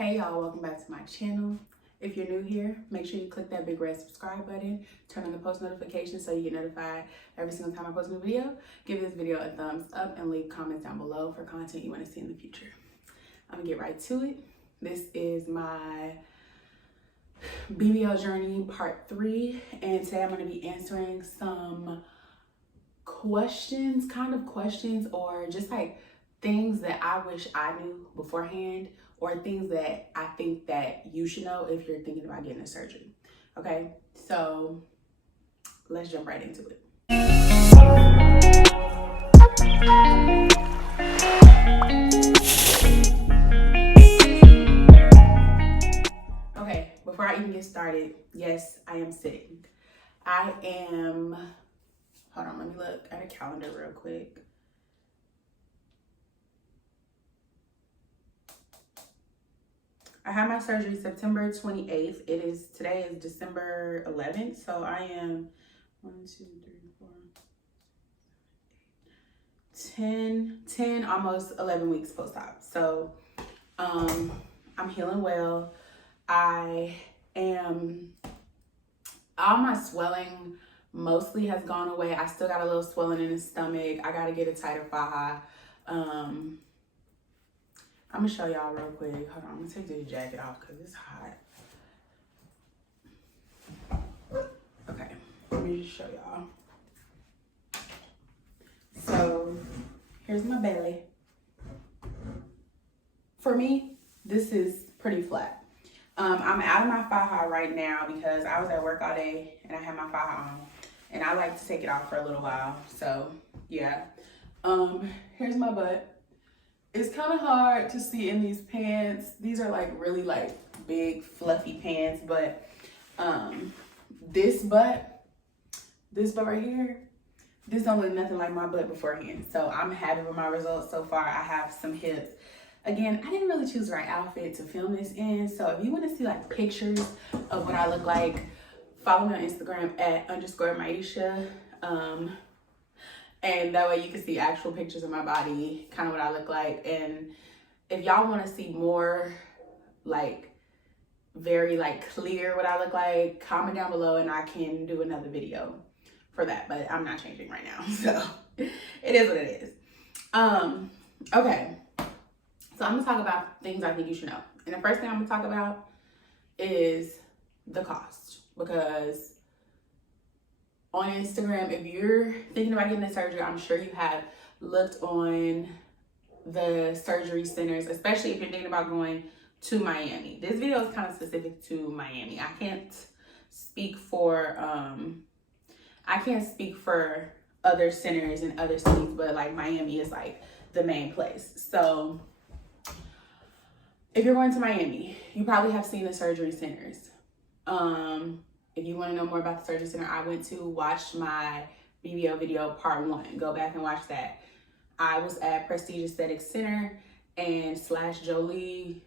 Hey y'all, welcome back to my channel. If you're new here, make sure you click that big red subscribe button, turn on the post notifications so you get notified every single time I post a new video. Give this video a thumbs up and leave comments down below for content you want to see in the future. I'm gonna get right to it. This is my BBL journey part 3, and today I'm gonna be answering some questions, or just like things that I wish I knew beforehand, or things that I think that you should know if you're thinking about getting a surgery. Okay, so let's jump right into it. Okay, before I even get started, yes, I am sitting. Hold on, let me look at a calendar real quick. I had my surgery September 28th. Today is December 11th. So I am 10, almost 11 weeks post-op. So I'm healing well. All my swelling mostly has gone away. I still got a little swelling in the stomach. I gotta get a tighter faja. I'm gonna show y'all real quick. Hold on, I'm gonna take this jacket off because it's hot. Okay, let me just show y'all. So here's my belly. For me, this is pretty flat. I'm out of my faja right now because I was at work all day and I had my faja on, and I like to take it off for a little while. So yeah, here's my butt. It's kind of hard to see in these pants. These are like really like big fluffy pants, but this butt right here, this don't look nothing like my butt beforehand. So I'm happy with my results so far. I have some hips. Again, I didn't really choose the right outfit to film this in. So if you want to see like pictures of what I look like, follow me on Instagram at _mylifeasmyeisha. And that way you can see actual pictures of my body, kind of what I look like. And if y'all want to see more like very like clear what I look like, comment down below and I can do another video for that. But I'm not changing right now, so it is what it is. Okay, so I'm gonna talk about things I think you should know. And the first thing I'm gonna talk about is the cost, because on Instagram, if you're thinking about getting a surgery, I'm sure you have looked on the surgery centers, especially if you're thinking about going to Miami. This video is kind of specific to Miami. I can't speak for other centers in other cities, but like Miami is like the main place. So if you're going to Miami, you probably have seen the surgery centers. If you want to know more about the surgery center I went to, watch my BBL video part 1. Go back and watch that. I was at Prestige Aesthetic Center and /Jolie/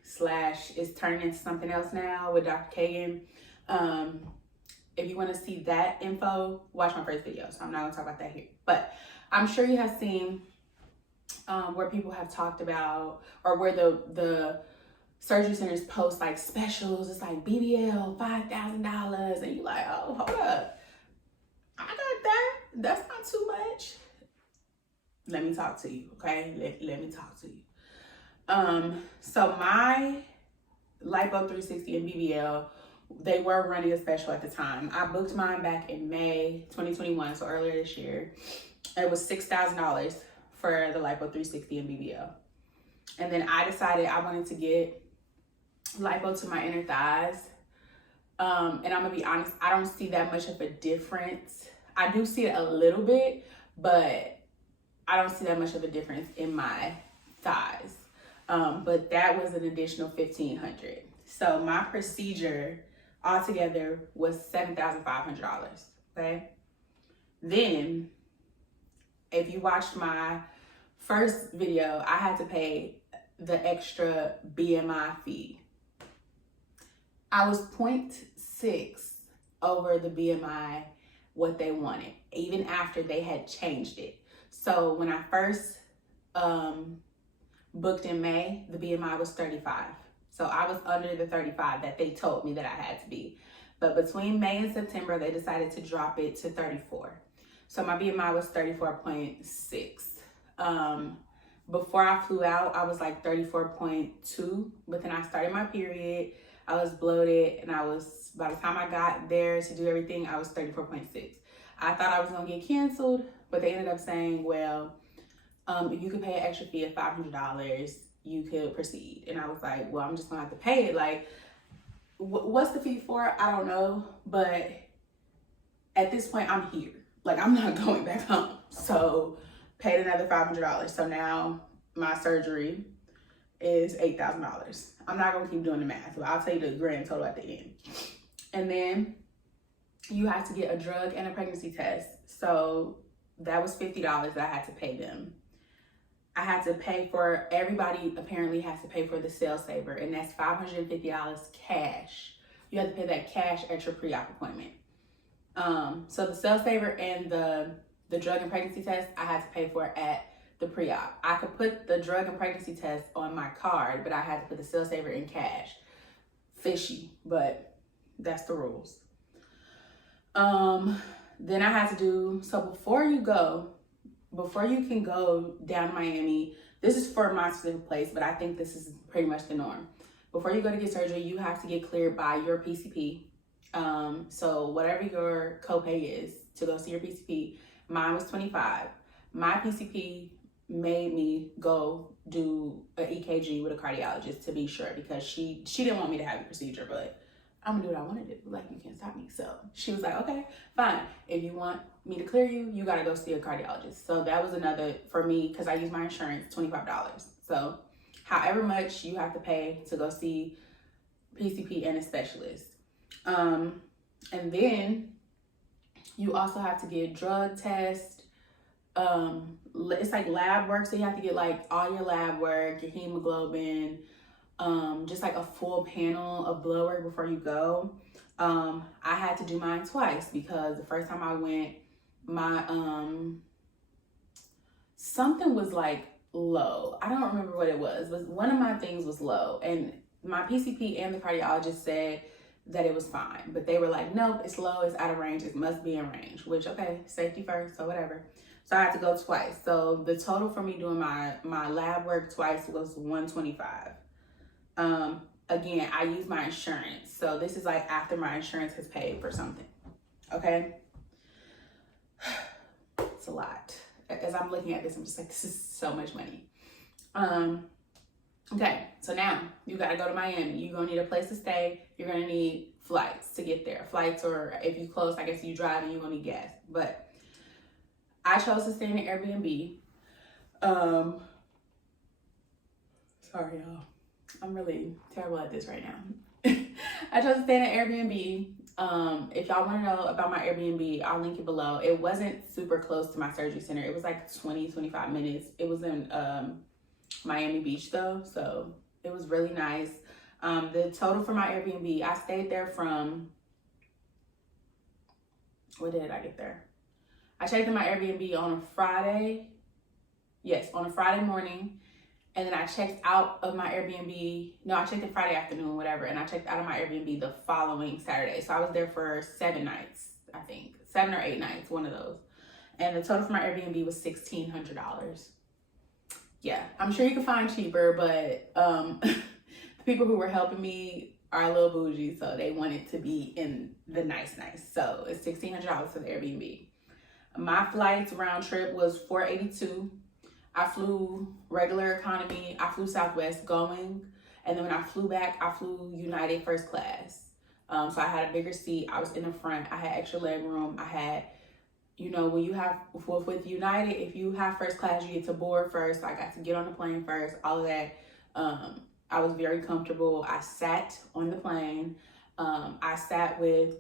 is turning into something else now with Dr. Kagan. If you want to see that info, watch my first video. So I'm not going to talk about that here. But I'm sure you have seen where people have talked about, or where the surgery centers post like specials. It's like BBL $5,000, and you're like, oh, hold up, I got that. That's not too much. Let me talk to you, okay? Let me talk to you. So my Lipo 360 and BBL, they were running a special at the time. I booked mine back in May 2021, so earlier this year. It was $6,000 for the Lipo 360 and BBL. And then I decided I wanted to get lipo to my inner thighs, and I'm gonna be honest, I don't see that much of a difference. I do see it a little bit, but I don't see that much of a difference in my thighs. But that was an additional $1,500. So my procedure altogether was $7,500. Okay. Then, if you watched my first video, I had to pay the extra BMI fee. I was 0.6 over the BMI, what they wanted, even after they had changed it. So when I first booked in May, the BMI was 35. So I was under the 35 that they told me that I had to be. But between May and September, they decided to drop it to 34. So my BMI was 34.6. Before I flew out, I was like 34.2, but then I started my period. I was bloated, and by the time I got there to do everything, I was 34.6. I thought I was gonna get canceled, but they ended up saying, well, if you could pay an extra fee of $500, you could proceed. And I was like, well, I'm just gonna have to pay it. Like, what's the fee for? I don't know, but at this point, I'm here. Like, I'm not going back home. So paid another $500. So now my surgery is $8,000. I'm not gonna keep doing the math, but I'll tell you the grand total at the end. And then you have to get a drug and a pregnancy test. So that was $50 that I had to pay them. I had to pay for, everybody apparently has to pay for the Cell Saver, and that's $550 cash. You have to pay that cash at your pre-op appointment. So the Cell Saver and the drug and pregnancy test, I had to pay for at the pre-op. I could put the drug and pregnancy test on my card, but I had to put the Cell Saver in cash. Fishy, but that's the rules. Then I had to do, so before you can go down to Miami, this is for my specific place, but I think this is pretty much the norm. Before you go to get surgery, you have to get cleared by your PCP. So whatever your copay is to go see your PCP, mine was $25. My PCP made me go do an EKG with a cardiologist to be sure, because she didn't want me to have the procedure, but I'm gonna do what I want to do. Like, you can't stop me. So she was like, okay, fine. If you want me to clear you, you gotta go see a cardiologist. So that was another, for me, because I use my insurance, $25. So however much you have to pay to go see PCP and a specialist. And then you also have to get drug test. It's like lab work. So you have to get like all your lab work, your hemoglobin, just like a full panel of blood work before you go. I had to do mine twice because the first time I went, my something was like low. I don't remember what it was, but one of my things was low, and my PCP and the cardiologist said that it was fine, but they were like, nope, it's low, it's out of range, it must be in range, which, okay, safety first, so whatever. So I had to go twice. So the total for me doing my lab work twice was $125. Again, I use my insurance. So this is like after my insurance has paid for something. Okay. It's a lot. As I'm looking at this, I'm just like, this is so much money. Okay. So now you got to go to Miami. You're going to need a place to stay. You're going to need flights to get there. Flights, or if you close, I guess you drive and you're going to need gas. But I chose to stay in an Airbnb. Sorry, y'all. I'm really terrible at this right now. I chose to stay in an Airbnb. If y'all want to know about my Airbnb, I'll link it below. It wasn't super close to my surgery center. It was like 20-25 minutes. It was in Miami Beach though, so it was really nice. The total for my Airbnb, I stayed there from, what day did I get there? I checked in my Airbnb on a Friday. Yes, on a Friday morning. And then I checked out of my Airbnb. No, I checked in Friday afternoon, whatever. And I checked out of my Airbnb the following Saturday. So I was there for 7 nights, I think. 7 or 8 nights, one of those. And the total for my Airbnb was $1,600. Yeah, I'm sure you can find cheaper, but the people who were helping me are a little bougie, so they wanted to be in the nice. So it's $1,600 for the Airbnb. My flights round trip was $482. I flew regular economy. I flew Southwest going, and then when I flew back, I flew United first class. So I had a bigger seat. I was in the front. I had extra leg room. I had, you know, when you have with United, if you have first class, you get to board first. So I got to get on the plane first. All of that. I was very comfortable. I sat on the plane. I sat with.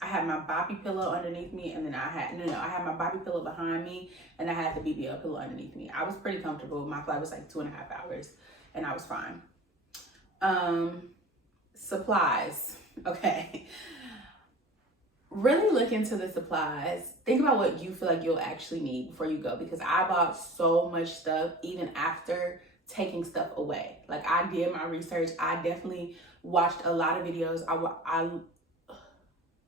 I had my boppy pillow underneath me, and then I had my boppy pillow behind me, and I had the BBL pillow underneath me. I was pretty comfortable. My flight was like 2.5 hours, and I was fine. Supplies. Okay. Really look into the supplies. Think about what you feel like you'll actually need before you go, because I bought so much stuff even after taking stuff away. Like, I did my research. I definitely watched a lot of videos. I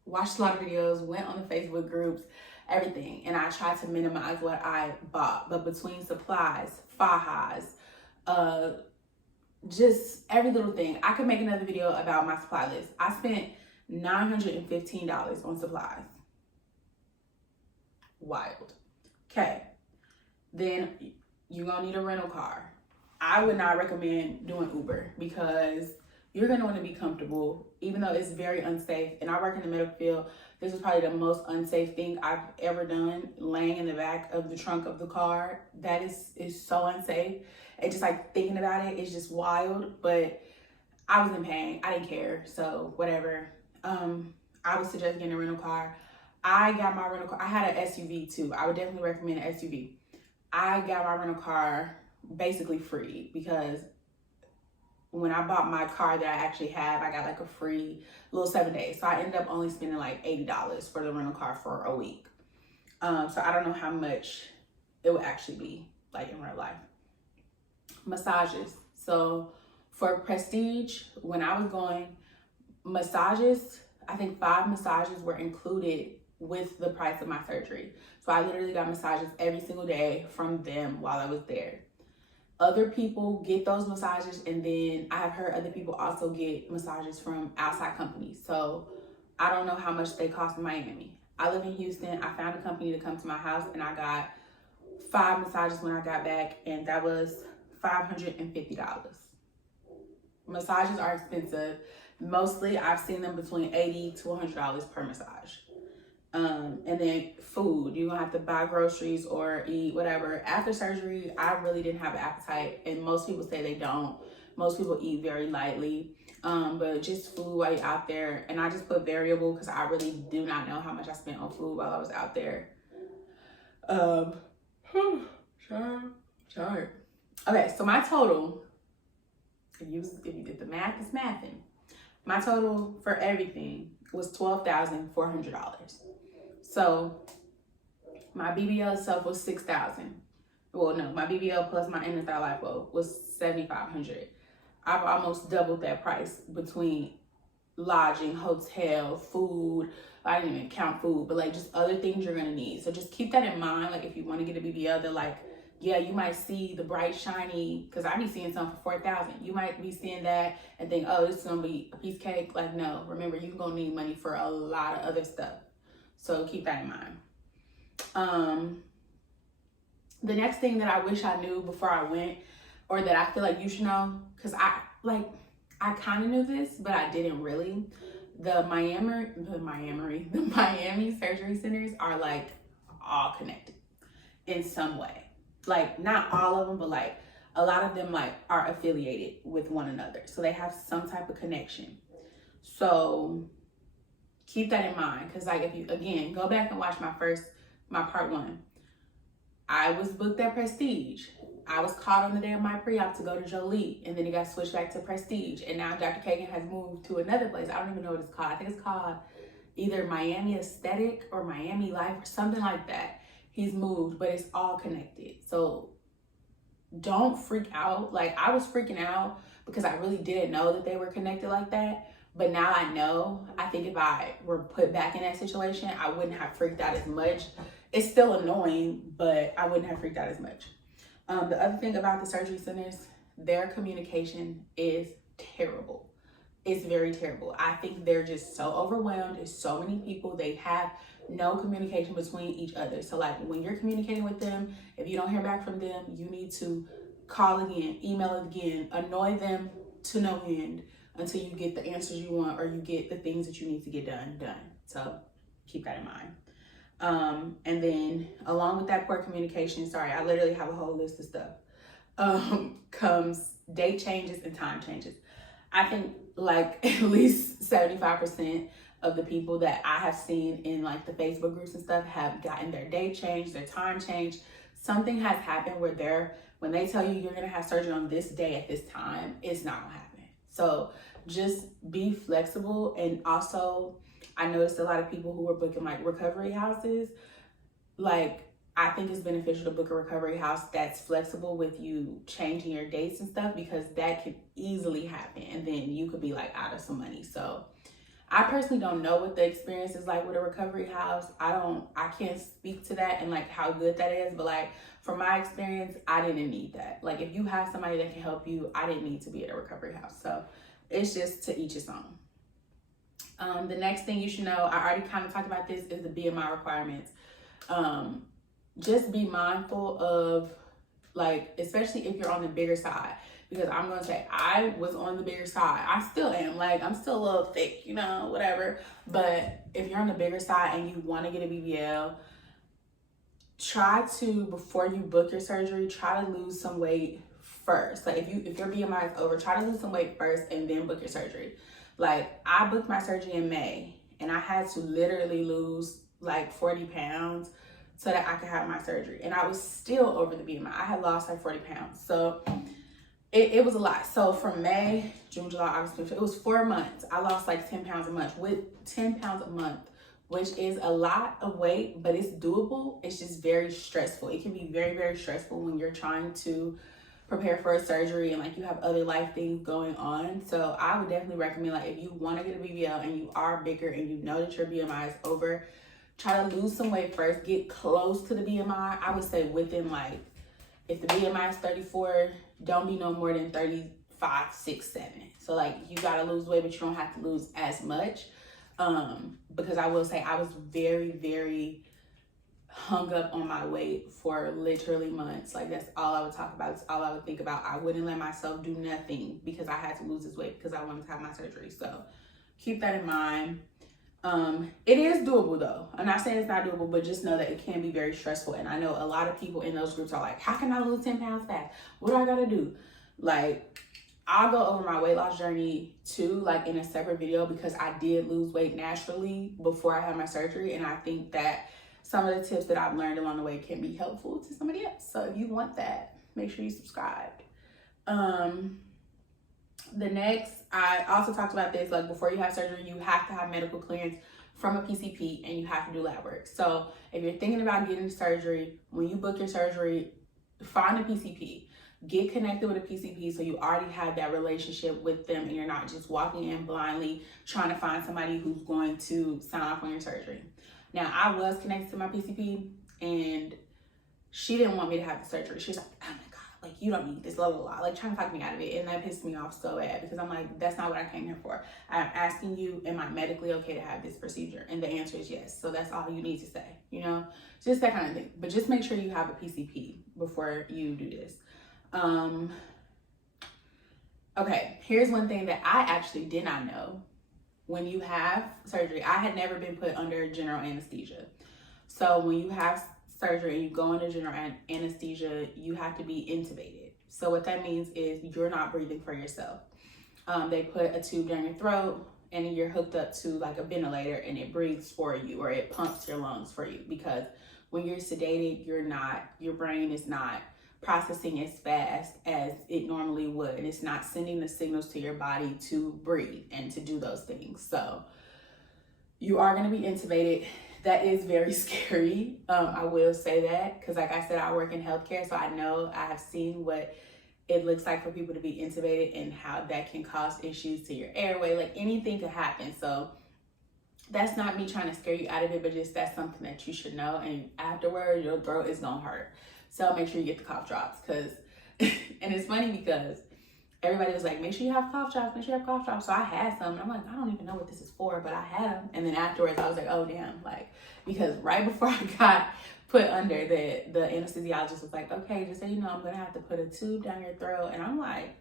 watched a lot of videos, went on the Facebook groups, everything. And I tried to minimize what I bought. But between supplies, fajas, just every little thing. I could make another video about my supply list. I spent $915 on supplies. Wild. Okay. Then you're gonna need a rental car. I would not recommend doing Uber because you're gonna want to be comfortable, even though it's very unsafe. And I work in the medical field. This is probably the most unsafe thing I've ever done, laying in the back of the trunk of the car. That is so unsafe. And just like thinking about it is just wild. But I was in pain. I didn't care. So whatever. I would suggest getting a rental car. I got my rental car. I had an SUV too. I would definitely recommend an SUV. I got my rental car basically free because when I bought my car that I actually have, I got like a free little 7 days. So I ended up only spending like $80 for the rental car for a week. So I don't know how much it would actually be like in real life. Massages. So for Prestige, when I was going, massages, I think 5 massages were included with the price of my surgery. So I literally got massages every single day from them while I was there. Other people get those massages, and then I have heard other people also get massages from outside companies. So I don't know how much they cost in Miami. I live in Houston. I found a company to come to my house, and I got 5 massages when I got back, and that was $550. Massages are expensive. Mostly I've seen them between $80 to $100 per massage. And then food, you're gonna have to buy groceries or eat whatever. After surgery, I really didn't have an appetite, and most people say they don't. Most people eat very lightly, but just food while you're out there. And I just put variable because I really do not know how much I spent on food while I was out there. Sorry. Okay, so my total, if you did the math, it's mathing. My total for everything was $12,400. So my BBL itself was $6,000. Well, no, my BBL plus my inner thigh lipo was $7,500. I've almost doubled that price between lodging, hotel, food. I didn't even count food, but like just other things you're gonna need. So just keep that in mind. Like if you want to get a BBL, they're like, yeah, you might see the bright, shiny, because I be seeing something for $4,000. You might be seeing that and think, oh, this is gonna be a piece of cake. Like, no, remember, you're gonna need money for a lot of other stuff. So keep that in mind. The next thing that I wish I knew before I went, or that I feel like you should know, because I kind of knew this, but I didn't really. The Miami surgery centers are like all connected in some way. Like not all of them, but like a lot of them like are affiliated with one another. So they have some type of connection. So keep that in mind. Because like if you, again, go back and watch my part 1. I was booked at Prestige. I was called on the day of my pre-op to go to Jolie, and then it got switched back to Prestige. And now Dr. Kagan has moved to another place. I don't even know what it's called. I think it's called either Miami Aesthetic or Miami Life or something like that. He's moved, but it's all connected. So don't freak out. Like I was freaking out because I really didn't know that they were connected like that. But now I know. I think if I were put back in that situation, I wouldn't have freaked out as much. It's still annoying, but I wouldn't have freaked out as much. The other thing about the surgery centers, their communication is terrible. It's very terrible. I think they're just so overwhelmed. There's so many people. They have no communication between each other. So like when you're communicating with them, if you don't hear back from them, you need to call again, email again, annoy them to no end until you get the answers you want or you get the things that you need to get done. So keep that in mind. And then along with that poor communication, sorry, I literally have a whole list of stuff, comes date changes and time changes. I think like at least 75% of the people that I have seen in like the Facebook groups and stuff have gotten their date changed, their time changed. Something has happened where when they tell you you're gonna have surgery on this day at this time, it's not gonna happen. So just be flexible. And also I noticed a lot of people who were booking like recovery houses. Like I think it's beneficial to book a recovery house that's flexible with you changing your dates and stuff, because that could easily happen and then you could be like out of some money. So I personally don't know what the experience is like with a recovery house. I can't speak to that and like how good that is, but like from my experience, I didn't need that. Like if you have somebody that can help you, I didn't need to be at a recovery house. So it's just to each his own. The next thing you should know, I already kind of talked about this, is the BMI requirements. Just be mindful of, like, especially if you're on the bigger side, because I'm going to say I was on the bigger side. I still am. Like, I'm still a little thick, you know, whatever. But if you're on the bigger side and you want to get a BBL, try to, before you book your surgery, try to lose some weight first. Like if your BMI is over, try to lose some weight first and then book your surgery. Like I booked my surgery in May and I had to literally lose like 40 pounds so that I could have my surgery. And I was still over the BMI. I had lost like 40 pounds. So it was a lot. So from May, June, July, August, September, it was 4 months. I lost like 10 pounds a month. With 10 pounds a month, which is a lot of weight, but it's doable. It's just very stressful. It can be very, very stressful when you're trying to prepare for a surgery and like you have other life things going on. So I would definitely recommend, like, if you want to get a BBL and you are bigger and you know that your BMI is over, try to lose some weight first. Get close to the BMI. I would say within, like, if the BMI is 34, don't be no more than 35, 6, 7. So like you gotta lose weight, but you don't have to lose as much. Because I will say I was very, very hung up on my weight for literally months. Like that's all I would talk about. It's all I would think about. I wouldn't let myself do nothing because I had to lose this weight because I wanted to have my surgery. So keep that in mind. It is doable though. I'm not saying it's not doable, but just know that it can be very stressful. And I know a lot of people in those groups are like, how can I lose 10 pounds fast? What do I gotta do? Like, I'll go over my weight loss journey too, like in a separate video, because I did lose weight naturally before I had my surgery. And I think that some of the tips that I've learned along the way can be helpful to somebody else. So if you want that, make sure you subscribe. The next, I also talked about this, like before you have surgery, you have to have medical clearance from a PCP and you have to do lab work. So if you're thinking about getting surgery, when you book your surgery, find a PCP. Get connected with a PCP so you already have that relationship with them and you're not just walking in blindly trying to find somebody who's going to sign off on your surgery. Now, I was connected to my PCP and she didn't want me to have the surgery. She was like, oh my God, like you don't need this, blah, blah, blah. Like trying to talk me out of it. And that pissed me off so bad because I'm like, that's not what I came here for. I'm asking you, am I medically okay to have this procedure? And the answer is yes. So that's all you need to say, you know, just that kind of thing. But just make sure you have a PCP before you do this. Okay, here's one thing that I actually did not know. When you have surgery, I had never been put under general anesthesia. So when you have surgery and you go under general anesthesia, you have to be intubated. So what that means is you're not breathing for yourself. They put a tube down your throat and you're hooked up to like a ventilator and it breathes for you or it pumps your lungs for you, because when you're sedated, your brain is not processing as fast as it normally would. And it's not sending the signals to your body to breathe and to do those things. So you are going to be intubated. That is very scary. I will say that because like I said, I work in healthcare. So I know I have seen what it looks like for people to be intubated and how that can cause issues to your airway. Like anything could happen. So that's not me trying to scare you out of it, but just that's something that you should know. And afterwards, your throat is going to hurt. So make sure you get the cough drops because, and it's funny because everybody was like, make sure you have cough drops, make sure you have cough drops. So I had some and I'm like, I don't even know what this is for, but I had them. And then afterwards I was like, oh damn, like, because right before I got put under, the anesthesiologist was like, okay, just so you know, I'm going to have to put a tube down your throat. And I'm like,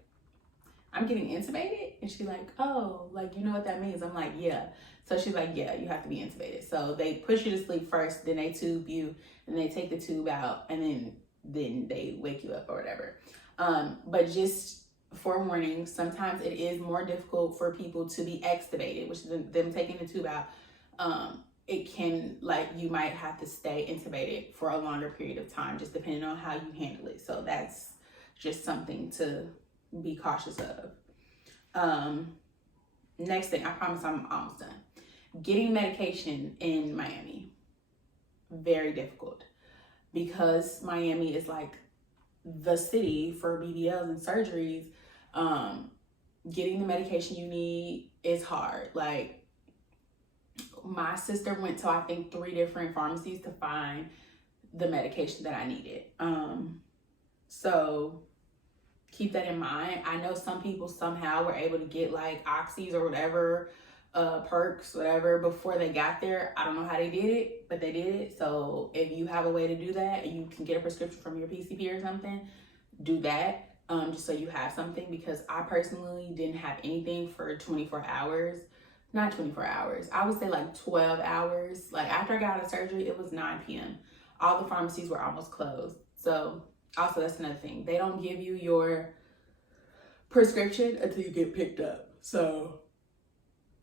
I'm getting intubated? And she's like, oh, like, you know what that means? I'm like, yeah. So she's like, yeah, you have to be intubated. So they push you to sleep first, then they tube you, and they take the tube out, and then they wake you up or whatever. But just forewarning, sometimes it is more difficult for people to be extubated, which is them taking the tube out. It can, like, you might have to stay intubated for a longer period of time, just depending on how you handle it. So that's just something to be cautious of. Next thing, I promise I'm almost done. Getting medication in Miami, very difficult. because Miami is like the city for BBLs and surgeries, getting the medication you need is hard. Like, my sister went to, I think, 3 different pharmacies to find the medication that I needed. So keep that in mind. I know some people somehow were able to get like oxys or whatever, perks, whatever, before they got there. I don't know how they did it, but they did it. So if you have a way to do that and you can get a prescription from your PCP or something, do that. Just so you have something, because I personally didn't have anything for 24 hours. Not 24 hours. I would say like 12 hours. Like, after I got out of surgery, it was 9 p.m. All the pharmacies were almost closed. So also, that's another thing. They don't give you your prescription until you get picked up. So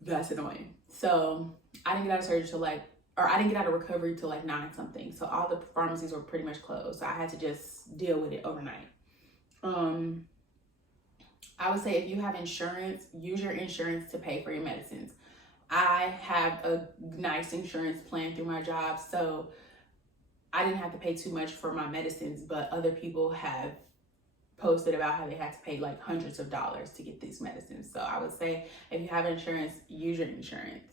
that's annoying. So I didn't get out of surgery till I didn't get out of recovery till like 9 something. So all the pharmacies were pretty much closed. So I had to just deal with it overnight. I would say if you have insurance, use your insurance to pay for your medicines. I have a nice insurance plan through my job, so I didn't have to pay too much for my medicines, but other people have posted about how they had to pay like hundreds of dollars to get these medicines. So I would say if you have insurance, use your insurance.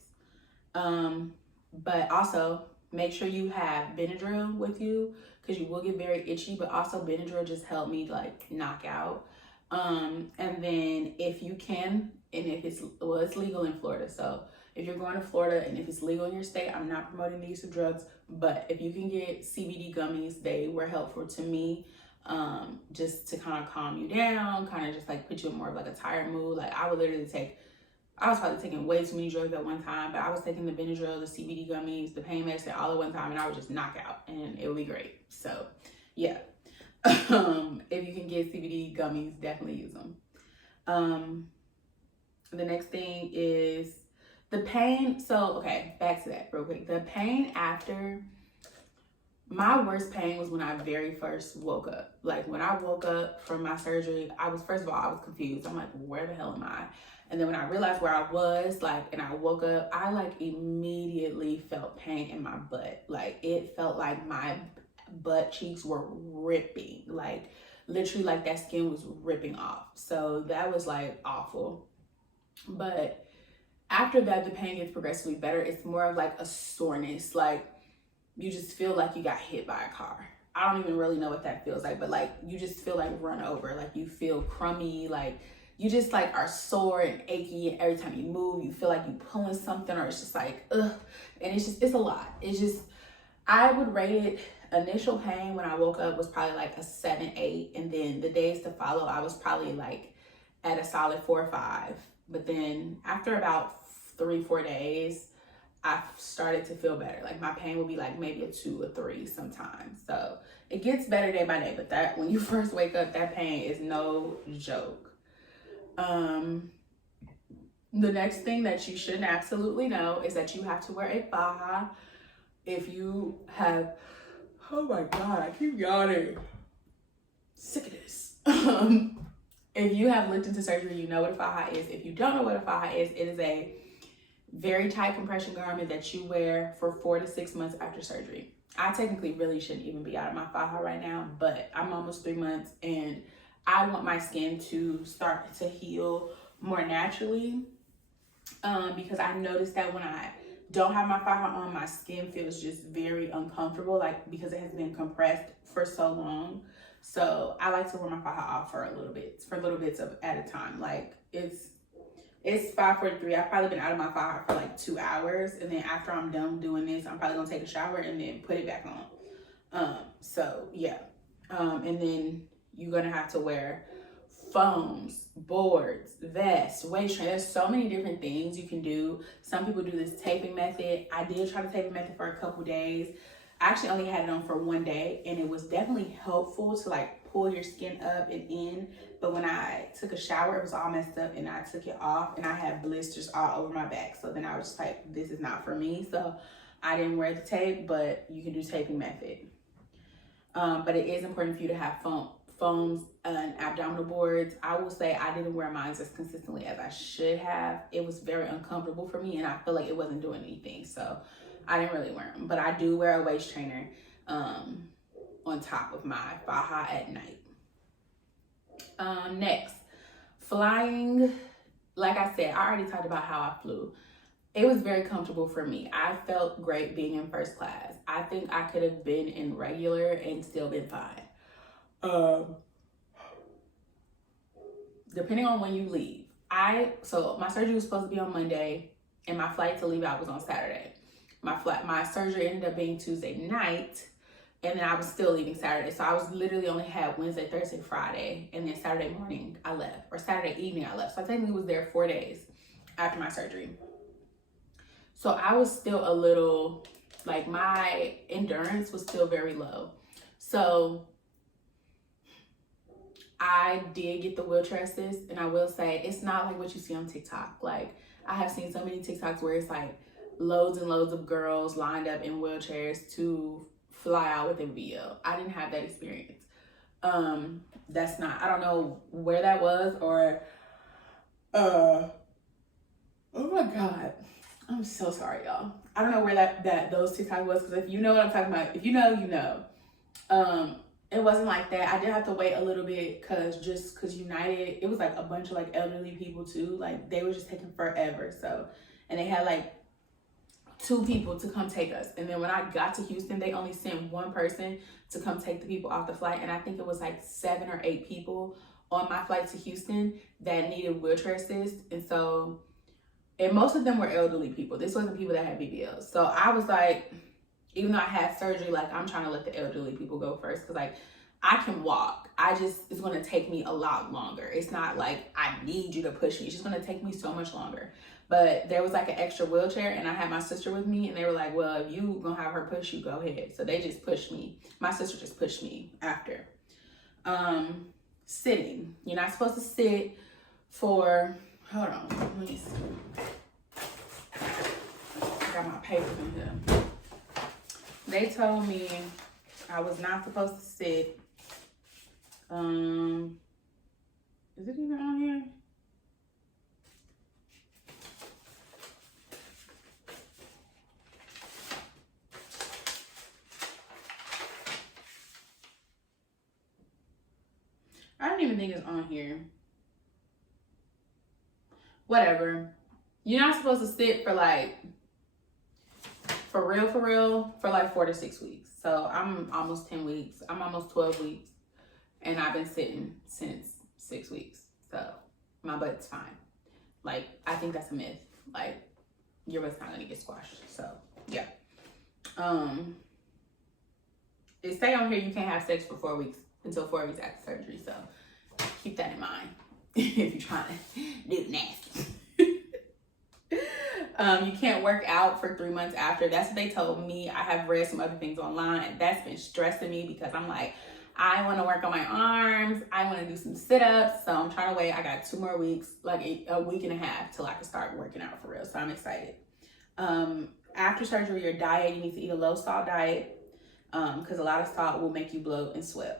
But also make sure you have Benadryl with you, because you will get very itchy, but also Benadryl just helped me like knock out. And then if you can, and if it's legal in Florida. So if you're going to Florida and if it's legal in your state, I'm not promoting the use of drugs, but if you can get Cbd gummies, they were helpful to me, just to kind of calm you down, kind of just like put you in more of like a tired mood. Like, I was probably taking way too many drugs at one time, but I was taking the Benadryl, the Cbd gummies, the pain medicine all at one time, and I would just knock out and it would be great. So yeah. If you can get CBD gummies, definitely use them. The next thing is the pain. So, okay, back to that real quick. The pain after, my worst pain was when I very first woke up. Like, when I woke up from my surgery, first of all, I was confused. I'm like, where the hell am I? And then when I realized where I was, like, and I woke up, I like immediately felt pain in my butt. Like, it felt like my butt cheeks were ripping, like literally like that skin was ripping off. So that was like awful. But after that, the pain gets progressively better. It's more of like a soreness, like you just feel like you got hit by a car. I don't even really know what that feels like, but like you just feel like run over, like you feel crummy, like you just like are sore and achy, and every time you move you feel like you pulling something, or it's just like ugh. And it's a lot. It's just, I would rate it, initial pain when I woke up was probably like a 7, 8. And then the days to follow, I was probably like at a solid 4 or 5. But then after about 3, 4 days, I started to feel better. Like my pain would be like maybe a 2 or 3 sometimes. So it gets better day by day. But that, when you first wake up, that pain is no joke. The next thing that you should absolutely know is that you have to wear a faja if you have, oh my God, I keep yawning. Sick of this. If you have looked into surgery, you know what a faja is. If you don't know what a faja is, it is a very tight compression garment that you wear for 4 to 6 months after surgery. I technically really shouldn't even be out of my faja right now, but I'm almost 3 months and I want my skin to start to heal more naturally, because I noticed that when I don't have my faja on, my skin feels just very uncomfortable, like because it has been compressed for so long. So I like to wear my faja off for little bits of at a time. Like it's 5:43. I've probably been out of my faja for like 2 hours, and then after I'm done doing this, I'm probably gonna take a shower and then put it back on. So yeah, and then you're gonna have to wear foams, boards, vests, waist train. There's so many different things you can do. Some people do this taping method. I did try the taping method for a couple days. I actually only had it on for 1 day, and it was definitely helpful to like pull your skin up and in. But when I took a shower, it was all messed up, and I took it off, and I had blisters all over my back. So then I was just like, this is not for me. So I didn't wear the tape, but you can do taping method. But it is important for you to have foams and abdominal boards. I will say I didn't wear mine as consistently as I should have. It was very uncomfortable for me, and I feel like it wasn't doing anything. So I didn't really wear them, but I do wear a waist trainer. on top of my faja at night. Next, flying. Like I said, I already talked about how I flew. It was very comfortable for me. I felt great being in first class. I think I could have been in regular and still been fine. Depending on when you leave. So my surgery was supposed to be on Monday and my flight to leave out was on Saturday. My surgery ended up being Tuesday night, and then I was still leaving Saturday. So I was literally only had Wednesday, Thursday, Friday, and then Saturday morning I left, or Saturday evening I left. So I technically was there 4 days after my surgery. So I was still a little, like, my endurance was still very low. So I did get the wheelchair assist, and I will say it's not like what you see on TikTok. Like, I have seen so many TikToks where it's like loads and loads of girls lined up in wheelchairs to fly out with a BBL. I didn't have that experience. That's not, I don't know where that was, or oh my God, I'm so sorry, y'all. I don't know where that those TikTok was, because if you know what I'm talking about, if you know, you know. It wasn't like that. I did have to wait a little bit because United, it was like a bunch of like elderly people too. Like, they were just taking forever. So, and they had like 2 people to come take us. And then when I got to Houston, they only sent 1 person to come take the people off the flight. And I think it was like 7 or 8 people on my flight to Houston that needed wheelchair assist. And so, and most of them were elderly people. This wasn't people that had BBLs. So I was like, even though I had surgery, like, I'm trying to let the elderly people go first, because like, I can walk. It's going to take me a lot longer. It's not like I need you to push me. It's just going to take me so much longer. But there was like an extra wheelchair, and I had my sister with me, and they were like, well, if you going to have her push you, go ahead. So they just pushed me. My sister just pushed me after. Sitting. You're not supposed to sit for, hold on, let me see. I got my papers in here. They told me I was not supposed to sit. Is it even on here? I don't even think it's on here. Whatever. You're not supposed to sit for like, for real, for like 4 to 6 weeks. So I'm almost 10 weeks. I'm almost 12 weeks. And I've been sitting since 6 weeks. So my butt's fine. Like, I think that's a myth. Like, your butt's not gonna get squashed. So yeah. It say on here you can't have sex for 4 weeks, until 4 weeks after surgery. So keep that in mind if you're trying to do nasty. You can't work out for 3 months after. That's what they told me. I have read some other things online. That's been stressing me, because I'm like, I want to work on my arms. I want to do some sit-ups. So I'm trying to wait. I got 2 more weeks, like a week and a half, till I can start working out for real. So I'm excited. After surgery, your diet, you need to eat a low salt diet, because a lot of salt will make you bloat and swell.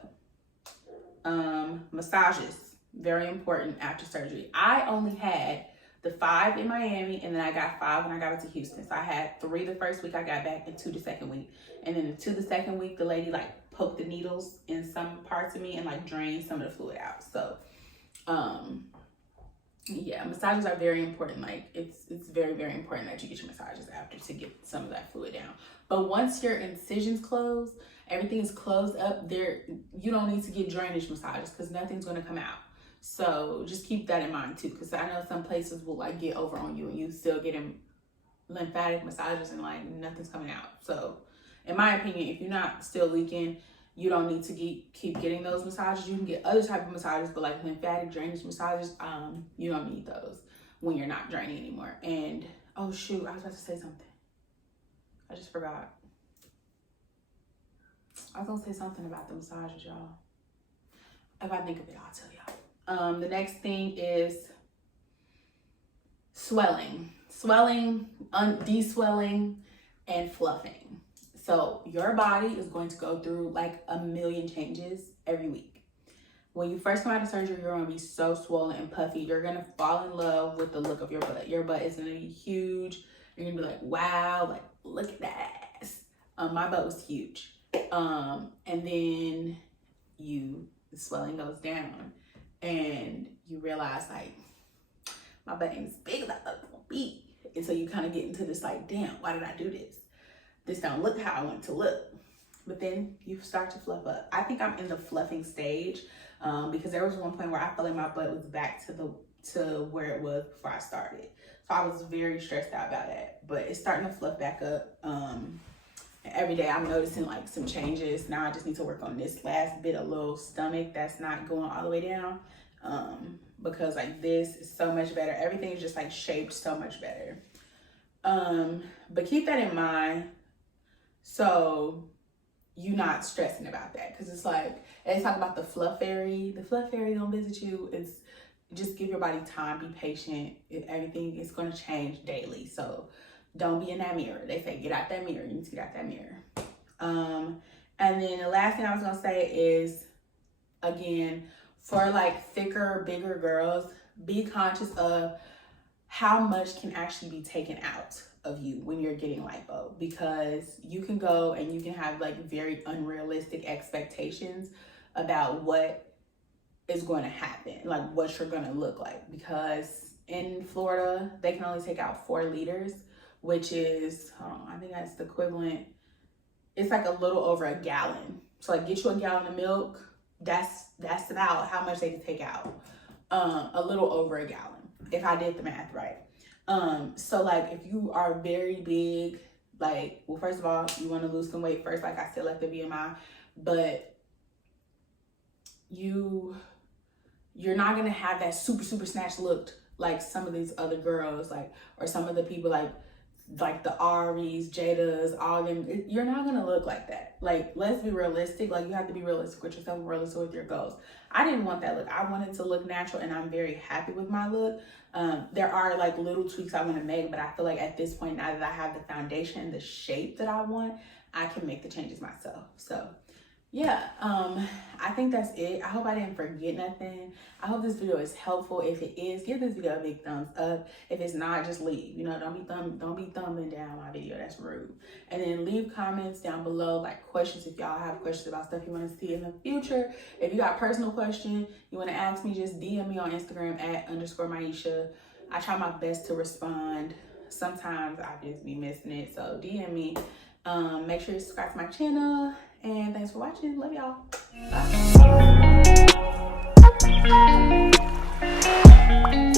Massages, very important after surgery. I only had the 5 in Miami, and then I got 5 when I got back to Houston. So I had 3 the first week I got back, and 2 the second week. And then the 2 the second week, the lady like poked the needles in some parts of me and like drained some of the fluid out. So yeah, massages are very important. Like, it's very, very important that you get your massages after to get some of that fluid down. But once your incisions close, everything is closed up there, you don't need to get drainage massages, because nothing's going to come out. So just keep that in mind too, because I know some places will like get over on you and you still getting lymphatic massages and like nothing's coming out. So in my opinion, if you're not still leaking, you don't need to keep getting those massages. You can get other type of massages, but like lymphatic drainage massages, you don't need those when you're not draining anymore. And oh shoot, I was about to say something. I just forgot. I was gonna say something about the massages, y'all. If I think of it, I'll tell y'all. The next thing is swelling, de-swelling, and fluffing. So your body is going to go through like a million changes every week. When you first come out of surgery, you're going to be so swollen and puffy. You're going to fall in love with the look of your butt. Your butt is going to be huge. You're going to be like, wow, like, look at that ass. My butt was huge. And then the swelling goes down and you realize like, my butt ain't as big as I thought it was gonna be. And so you kind of get into this like, damn, why did I do this? This don't look how I want it to look. But then you start to fluff up. I think I'm in the fluffing stage because there was one point where I felt like my butt was back to where it was before I started. So I was very stressed out about that. But it's starting to fluff back up. Every day I'm noticing like some changes. Now I just need to work on this last bit of little stomach that's not going all the way down. Because like this is so much better. Everything is just like shaped so much better. But keep that in mind. So you're not stressing about that. Cause it's like, they talk about the fluff fairy. The fluff fairy gonna visit you. It's just give your body time, be patient. Everything is gonna change daily. So don't be in that mirror. They say, get out that mirror. You need to get out that mirror. And then the last thing I was gonna say is, again, for like thicker, bigger girls, be conscious of how much can actually be taken out of you when you're getting lipo, because you can go and you can have like very unrealistic expectations about what is going to happen, like what you're going to look like, because in Florida, they can only take out 4 liters, which is, I think that's the equivalent. It's like a little over a gallon. So like get you a gallon of milk. That's about how much they can take out. A little over a gallon, if I did the math right. So like if you are very big, like, well, first of all, you want to lose some weight first, like I said, like the BMI, but you're not going to have that super snatch look like some of these other girls, like, or some of the people like the Aries, Jadas, all of them. You're not going to look like that. Like, let's be realistic. Like, you have to be realistic with yourself and realistic with your goals. I didn't want that look. I wanted to look natural, and I'm very happy with my look. There are like little tweaks I want to make, but I feel like at this point, now that I have the foundation and the shape that I want, I can make the changes myself. So yeah, I think that's it. I hope I didn't forget nothing. I hope this video is helpful. If it is, give this video a big thumbs up. If it's not, just leave. You know, don't be thumbing down my video. That's rude. And then leave comments down below, like questions, if y'all have questions about stuff you want to see in the future. If you got personal question you want to ask me, just DM me on Instagram at _mylifeasmyeisha. I try my best to respond. Sometimes I just be missing it, so DM me. Make sure you subscribe to my channel. And thanks for watching. Love y'all. Bye.